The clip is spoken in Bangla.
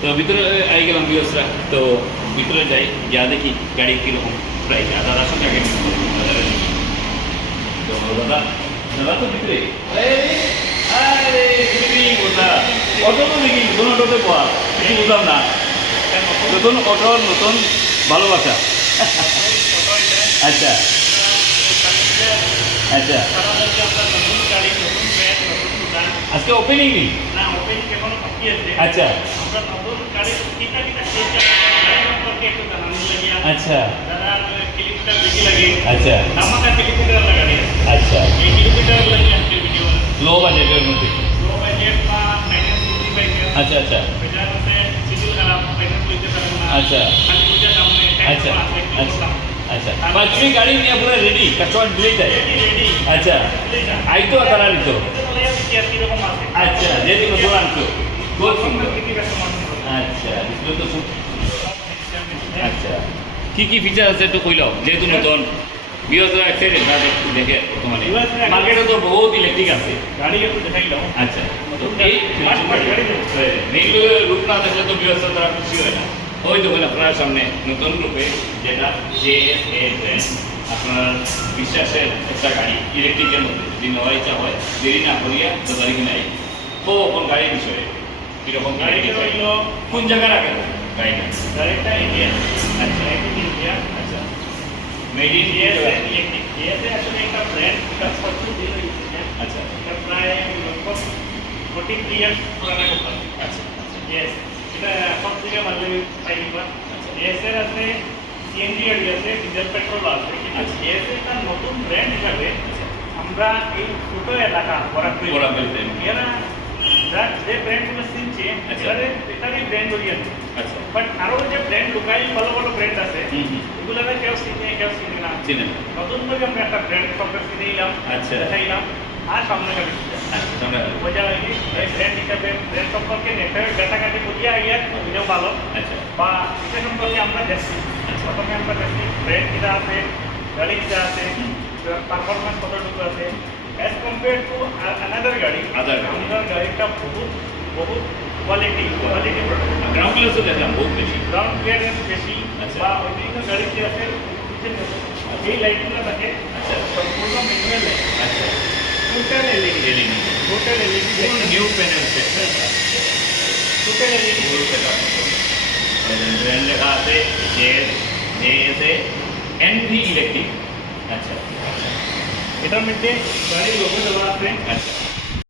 তো ভিতরে আই গেলাম বিয়সরা, তো ভিতরে যাই, যা দেখি গাড়ি কীরকম প্রাইস। আর দাদার সঙ্গে আগে তো দাদা দাদা তো ভিতরে অটো তো দেখি নতুন অটোতে পাওয়া, কিছু বুঝলাম না। নতুন অটোর নতুন ভালোবাসা। আচ্ছা আচ্ছা, আজকে ওপেনিং নেই? আচ্ছা আচ্ছা আচ্ছা আচ্ছা, লো বাজেটের মধ্যে। আচ্ছা আচ্ছা আচ্ছা আচ্ছা আচ্ছা আচ্ছা, তুমি গাড়ি নিয়ে পুরো রেডি, কাস্টমার দিলেই যায়? আচ্ছা, আইতো তারা নিত? আচ্ছা, যেহেতু নতুন আনতো, খুব সুন্দর। আচ্ছা, তো খুব আচ্ছা, কি কি ফিচার আছে একটু কইলাম, যেহেতু নতুন বিয়সরা এক্সাইটেড না দেখে বর্তমানে। মার্কেটে তো বহুত ইলেকট্রিক আছে গাড়ি, একটু দেখাইলাম। আচ্ছা, তো এই মেইন রূপ না দেখলে তো বিয়সরা তারা খুশি হয় না। ওই দেখুন আপনার সামনে নতুন রূপে যেটা JSA ব্র্যান্ড, আপনার বিশ্বাসের একটা গাড়ি ইলেকট্রিকের মধ্যে, যদি নেওয়া ইচ্ছা হয় দেরি না করিয়া তো গাড়ি কিনাই। তো কোন গাড়ির বিষয়ে কীরকম গাড়ি হইল, কোন জায়গায় রাখেন গাড়িটা? গাড়িটা ইন্ডিয়া। আচ্ছা, ইন্ডিয়া। আচ্ছা, made in India electric. JSA আসলে একটা ব্র্যান্ড, এটা সবচেয়ে দিন হয়েছে। আচ্ছা, এটা প্রায় 43 ইয়ার্স পুরানা কোম্পানি। আচ্ছা, ইয়েস, এটা সব থেকে ভালো পাইবা। JSA আছে CNG গাড়ি আছে, ডিজেল পেট্রোল আছে। কিন্তু JSA তার নতুন ব্র্যান্ড হিসাবে আমরা এই ছোট এলাকা করা ফেলতে এরা যে ব্র্যান্ডগুলো চিনছে এটারই ব্র্যান্ড ওরিয়েন্ট। আচ্ছা, বাট আরও যে ব্র্যান্ড লোকাল ভালো ভালো ব্র্যান্ড আছে এগুলো কেউ চিনে কেউ চিনে না। নতুন করে আমরা একটা ব্র্যান্ড সম্পর্কে চিনে নিলাম। আচ্ছা, দেখাইলাম। আর সামনে গাড়ি বোঝা হয়নি ব্র্যান্ড হিসাবে ব্র্যান্ড সম্পর্কে ডেটা কাটে বুঝিয়ে আগে বুঝেও ভালো। আচ্ছা, বা এটা সম্পর্কে আমরা দেখছি। প্রথমে আমরা দেখছি ব্র্যান্ড যেটা আছে, গাড়ি যেটা আছে, পারফরমেন্স কতটুকু আছে অ্যাজ কম্পেয়ার টু আনাদার গাড়ি। আমাদের গাড়িটা বহুত বহুত কোয়ালিটি প্রোডাক্ট। গ্রাউন্ড ক্লিয়ারেন্সও দেখলাম বহুত বেশি, গ্রাউন্ড ক্লিয়ারেন্স বেশি। বা অন্যান্য গাড়ি যে আছে যেই লাইটগুলো থাকে সম্পূর্ণ ম্যানুয়াল লাইট। আচ্ছা, total LED, total LED, new panel set, total LED setup. Brand লেখা আছে JSA NV ইলেকট্রিক। আচ্ছা, এটার মধ্যে গাড়ির লোগো দেওয়া আছে। আচ্ছা,